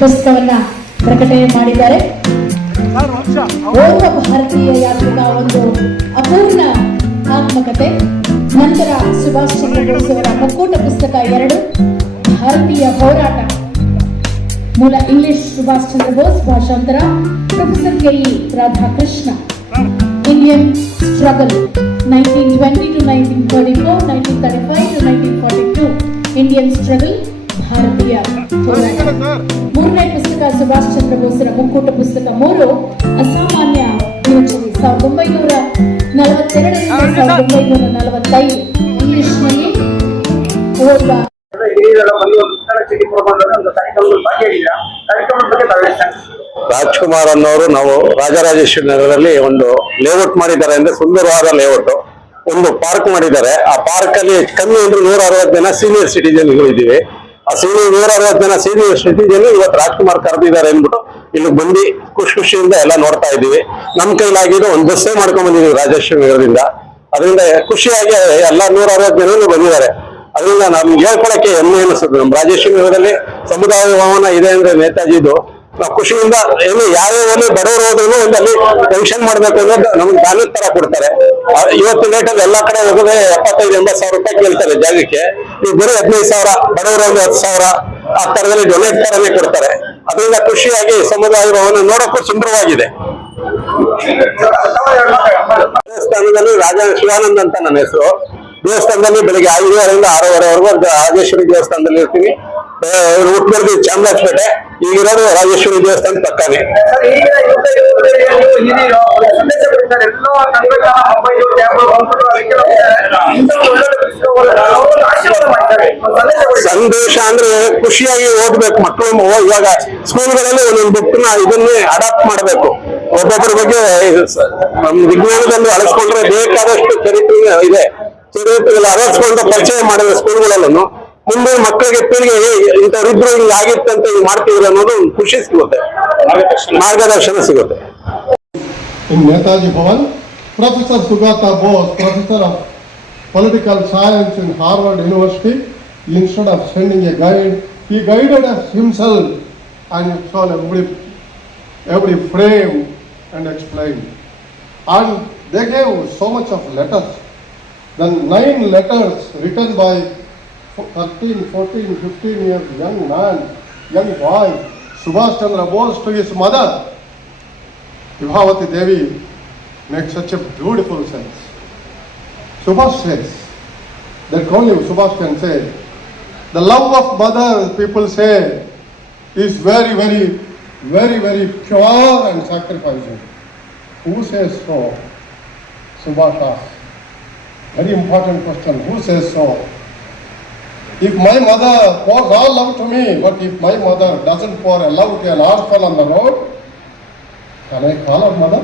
ಪುಸ್ತಕವನ್ನ ಪ್ರಕಟಣೆ ಮಾಡಿದ್ದಾರೆ. ಓರ್ವ ಭಾರತೀಯ ಯಾತ್ರಿಕ ಒಂದು ಅಪೂರ್ಣ ಆತ್ಮಕತೆ. ನಂತರ ಸುಭಾಷ್ ಚಂದ್ರ ಬೋಸ್ ಅವರ ಒಕ್ಕೂಟ ಪುಸ್ತಕ ಎರಡು ಭಾರತೀಯ ಹೋರಾಟ. ಮೂಲ ಇಂಗ್ಲಿಷ್ ಸುಭಾಷ್ ಚಂದ್ರ ಬೋಸ್ ಭಾಷಾಂತರ. Professor K E Radhakrishna. Indian struggle nineteen twenty to nineteen forty four nineteen thirty five to nineteen forty two Indian struggle ಭಾರತೀಯ ಮೂರನೇ ಪುಸ್ತಕ ಸುಭಾಷ್ ಚಂದ್ರ ಬೋಸ್ರ ಮುಕ್ಕೂಟ ಪುಸ್ತಕ ಮೂರು ಅಸಾಮಾನ್ಯ ದಿನಚರಿ. ಸಾವಿರದ ಒಂಬೈನೂರ ನಲವತ್ತೆರಡರಿಂದ ಸಾವಿರದ ಒಂಬೈನೂರ ನಲವತ್ತೈದು ಇಂಗ್ಲಿಷ್ನಲ್ಲಿ ಓದುವ ರಾಜ್ಕುಮಾರ್ ಅನ್ನೋರು ನಾವು ರಾಜರಾಜೇಶ್ವರಿ ನಗರದಲ್ಲಿ ಒಂದು ಲೇಔಟ್ ಮಾಡಿದ್ದಾರೆ ಅಂದ್ರೆ ಸುಂದರವಾದ ಲೇಔಟ್ ಒಂದು ಪಾರ್ಕ್ ಮಾಡಿದ್ದಾರೆ. ಆ ಪಾರ್ಕ್ ಅಲ್ಲಿ ಕಮ್ಮಿ ಅಂದ್ರೆ ನೂರ ಅರವತ್ತು ಜನ ಸೀನಿಯರ್ ಸಿಟಿಜನ್ಗಳು ಇದ್ದೀವಿ. ಆ ಸೀನಿ ನೂರ ಅರವತ್ತು ಜನ ಸೀನಿಯರ್ ಸಿಟಿಜನ್ ಇವತ್ತು ರಾಜ್ಕುಮಾರ್ ಕರೆದಿದ್ದಾರೆ ಅಂದ್ಬಿಟ್ಟು ಇಲ್ಲಿ ಬಂದು ಖುಷಿ ಖುಷಿಯಿಂದ ಎಲ್ಲ ನೋಡ್ತಾ ಇದ್ದೀವಿ. ನಮ್ಮ ಕೈಲಾಗಿದ್ದು ಒಂದು ಬಸ್ಸೇ ಮಾಡ್ಕೊಂಡ್ ಬಂದಿದ್ದೀವಿ ರಾಜೇಶ್ವರಿ ನಗರದಿಂದ ಅದರಿಂದ ಖುಷಿಯಾಗಿ ಎಲ್ಲ ನೂರ ಅರವತ್ತು ಜನನು ಬಂದಿದ್ದಾರೆ. ಅದರಿಂದ ನಮ್ಗೆ ಹೇಳ್ಕೊಳಕ್ಕೆ ಹೆಮ್ಮೆ ಅನಿಸುತ್ತೆ. ನಮ್ಮ ರಾಜೇಶ್ವರಿ ನಗರದಲ್ಲಿ ಸಮುದಾಯ ಭವನ ಇದೆ ಅಂದ್ರೆ ನೇತಾಜಿದು ನಾವು ಖುಷಿಯಿಂದ ಏನು ಯಾವ್ಯಾವ ಒಂದು ಬಡವರು ಹೋದ್ರು ಒಂದು ಅಲ್ಲಿ ಪೆನ್ಷನ್ ಮಾಡ್ಬೇಕು ಅನ್ನೋದು ನಮ್ಗೆ ದಾನದ ತರ ಕೊಡ್ತಾರೆ. ಇವತ್ತು ರೇಟಲ್ಲಿ ಎಲ್ಲಾ ಕಡೆ ಹೋಗೋದೇ ಎಪ್ಪತ್ತೈದು, ಎಂಬತ್ತು ಸಾವಿರ ರೂಪಾಯಿ ಕೇಳ್ತಾರೆ ಜಾಗಕ್ಕೆ ಈಗ ಬರೀ ಹದಿನೈದು ಸಾವಿರ, ಬಡವರು ಒಂದು ಹತ್ತು ಸಾವಿರ, ಆ ತರದಲ್ಲಿ ಡೊನೇಟ್ ತರನೇ ಕೊಡ್ತಾರೆ. ಅದರಿಂದ ಖುಷಿಯಾಗಿ ಸಮುದಾಯ ಭವನ ನೋಡಕ್ಕೂ ಸುಂದರವಾಗಿದೆ. ದೇವಸ್ಥಾನದಲ್ಲಿ ರಾಜ ಶಿವಾನಂದ್ ಅಂತ ನನ್ನ ಹೆಸರು. ದೇವಸ್ಥಾನದಲ್ಲಿ ಬೆಳಿಗ್ಗೆ ಐದುವರೆಯಿಂದ ಆರೂವರೆವರೆಗೂ ರಾಜೇಶ್ವರಿ ದೇವಸ್ಥಾನದಲ್ಲಿ ಇರ್ತೀನಿ ಹುಟ್ಟಬರ್ದು ಚಾಮರಾಜಪೇಟೆ. ಈಗಿರೋದು ರಾಜೇಶ್ವರಿ ದೇವಸ್ಥಾನ ಪಕ್ಕನೆ. ಸಂದೇಶ ಅಂದ್ರೆ ಖುಷಿಯಾಗಿ ಓದ್ಬೇಕು. ಮಕ್ಕಳು ಇವಾಗ ಸ್ಕೂಲ್ಗಳಲ್ಲಿ ಒಂದೊಂದು ಬುಕ್ನ ಇದನ್ನೇ ಅಡಾಪ್ಟ್ ಮಾಡಬೇಕು. ಒಬ್ಬೊಬ್ಬರ ಬಗ್ಗೆ ವಿಜ್ಞಾನದಲ್ಲಿ ಅಳಿಸ್ಕೊಂಡ್ರೆ ಬೇಕಾದಷ್ಟು ಚರಿತ್ರೆ ಇದೆ. ಚರಿತ್ರೆಗಳು ಅಳಿಸ್ಕೊಂಡು ಪರಿಚಯ ಮಾಡಿದ ಸ್ಕೂಲ್ಗಳಲ್ಲೂ ಮುಂಬರು ಮಕ್ಕಳಿಗೆ ಪೀಳಿಗೆ ಇಂಥ ರುದ್ರ ಹಿಂಗೆ ಆಗಿತ್ತು ಅಂತ ಹಿಂಗೆ ಮಾಡ್ತೀವಿ ಅನ್ನೋದು ಖುಷಿ ಸಿಗುತ್ತೆ. ಮಾರ್ಗದರ್ಶನ. ಸಿಗುತ್ತೆ. Netaji Bhavan professor Sugata Bose professor of political science in Harvard university instead of sending a guide he guided us himself and it's all every every frame and explain. And they gave so much of letters. Then nine letters return by 13, 14, 15 years young man, young boy, Subhash Chandra Bose to his mother. Vibhavati Devi makes such a beautiful sense. Subhash says, that only Subhash can say, the love of mother, people say, is very, very, very, very pure and sacrificing. Who says so? Subhash asks. Very important question. Who says so? If my mother pours all love to me, but if my mother doesn't pour a love to an orphan on the road, can I call her mother?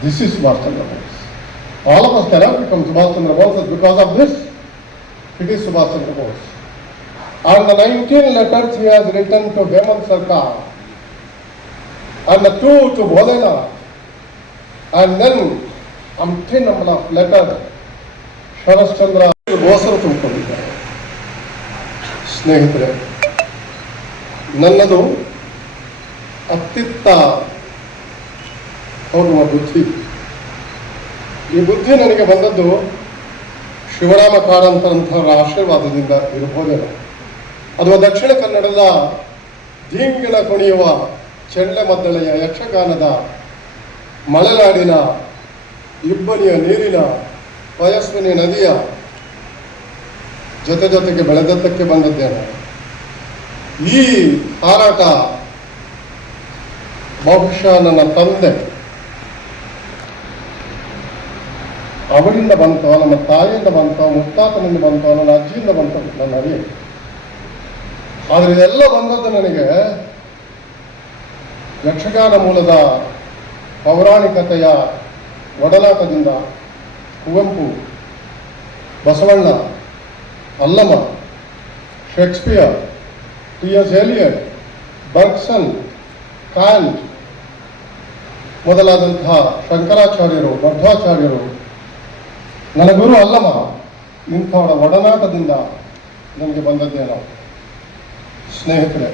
This is Subhash Chandra Bose. All of us cannot become Subhash Chandra Bose because of this. It is Subhash Chandra Bose. And the 19 letters he has written to Hemant Sarkar, and the two to Bholenath, and then umpteen number of letters Sharath Chandra ಬೋಸರು ತುಂಬಿಕೊಂಡಿದ್ದಾರೆ ಸ್ನೇಹಿತರೆ, ನನ್ನದು ಅತ್ತಿತ್ತ ಹೋಗುವ ಬುದ್ಧಿ. ಈ ಬುದ್ಧಿ ನನಗೆ ಬಂದದ್ದು ಶಿವರಾಮ ಕಾರಂತರಂಥವರ ಆಶೀರ್ವಾದದಿಂದ ಇರಬಹುದೇನೋ ಅಥವಾ ದಕ್ಷಿಣ ಕನ್ನಡದ ಧೀಂಗಿನ ಕುಣಿಯುವ ಚೆಳ್ಳೆ ಮದ್ದಳೆಯ ಯಕ್ಷಗಾನದ ಮಲೆನಾಡಿನ ಇಬ್ಬನಿಯ ನೀರಿನ ಪಯಸ್ವಿನಿ ನದಿಯ ಜೊತೆ ಜೊತೆಗೆ ಬೆಳೆದದ್ದಕ್ಕೆ ಬಂದದ್ದೇನೆ ಈ ಹಾರಾಟ ಬಹುಶಃ ನನ್ನ ತಂದೆ ಅವರಿಂದ ಬಂತೋ, ನಮ್ಮ ತಾಯಿಯಿಂದ ಬಂತೋ, ಮುತ್ತಾತನಿಂದ ಬಂತೋ, ನನ್ನ ಅಜ್ಜಿಯಿಂದ ಬಂತೋ ನನ್ನ ಆದರೆ ಇದೆಲ್ಲ ಬಂದದ್ದು ನನಗೆ ಯಕ್ಷಗಾನ ಮೂಲದ ಪೌರಾಣಿಕತೆಯ ಒಡನಾಟದಿಂದ Kuvempu Basavanna Allama, Shakespeare, T. S. Eliot, Bergson, Kant ಮೊದಲಾದಂತಹ ಶಂಕರಾಚಾರ್ಯರು ಮಧ್ವಾಚಾರ್ಯರು ನನ್ನ ಗುರು ಅಲ್ಲಮ, ಇಂಥವರ ಒಡನಾಟದಿಂದ ನನಗೆ ಬಂದದ್ದೇನೋ. ಸ್ನೇಹಿತರೆ,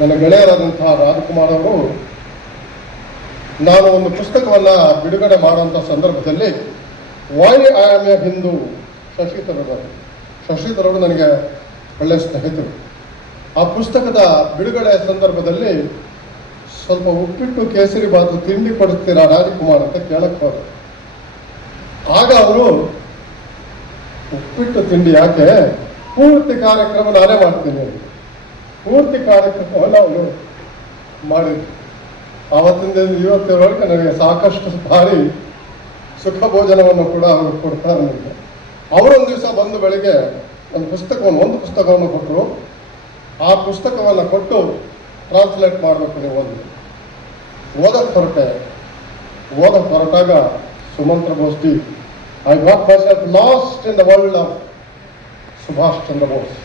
ನನ್ನ ಗೆಳೆಯರಾದಂತಹ ರಾಜ್ಕುಮಾರ್ ಅವರು, ನಾನು ಒಂದು ಪುಸ್ತಕವನ್ನು ಬಿಡುಗಡೆ ಮಾಡುವಂಥ ಸಂದರ್ಭದಲ್ಲಿ why am a Hindu Shashi Tharoor ಅವರು. ನನಗೆ ಒಳ್ಳೆಯ ಸ್ನೇಹಿತರು. ಆ ಪುಸ್ತಕದ ಬಿಡುಗಡೆ ಸಂದರ್ಭದಲ್ಲಿ ಸ್ವಲ್ಪ ಉಪ್ಪಿಟ್ಟು, ಕೇಸರಿ ಬಾತು ತಿಂಡಿ ಕೊಡ್ತೀರಾ ರಾಜಕುಮಾರ್ ಅಂತ ಕೇಳಕ್ಕೆ ಆಗ ಅವರು, ಉಪ್ಪಿಟ್ಟು ತಿಂಡಿ ಯಾಕೆ? ಪೂರ್ತಿ ಕಾರ್ಯಕ್ರಮ ನಾನೇ ಮಾಡ್ತೀನಿ ಪೂರ್ತಿ ಕಾರ್ಯಕ್ರಮವನ್ನು ಅವರು ಮಾಡಿದ್ರು. ಆವತ್ತಿಂದ ಇವತ್ತಿನವರೆಗೆ ನನಗೆ ಸಾಕಷ್ಟು ಬಾರಿ ಸುಖ ಭೋಜನವನ್ನು ಕೂಡ ಅವರು ಕೊಡ್ತಾರೆ ನನಗೆ ಅವರೊಂದು ದಿವಸ ಬಂದು ಬೆಳಿಗ್ಗೆ ಒಂದು ಪುಸ್ತಕವನ್ನು ಒಂದು ಪುಸ್ತಕವನ್ನು ಕೊಟ್ಟರು ಆ ಪುಸ್ತಕವನ್ನು ಕೊಟ್ಟು ಟ್ರಾನ್ಸ್ಲೇಟ್ ಮಾಡಬೇಕು ನೀವು ಒಂದು ಓದಕ್ಕೆ ಹೊರಟೆ ಓದಕ್ಕೆ ಹೊರಟಾಗ ಸುಮಂತ್ರ ಗೋಷ್ಠಿ I got myself lost in the world of Subhash Chandra Bose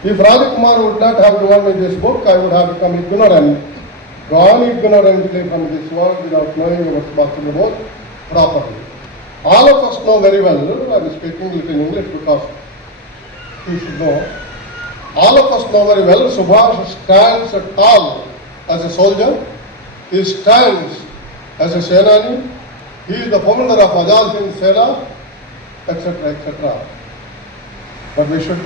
If Rajkumar would not have given me this book, I would have become ignorant, gone ignorantly from this world without knowing about Subhash Chandra Bose properly. All of us know very well, I am speaking little English because you should know. All of us know very well, Subhash stands tall as a soldier, he stands as a Senani, he is the founder of Azad Hind Sena, etc., etc. But we should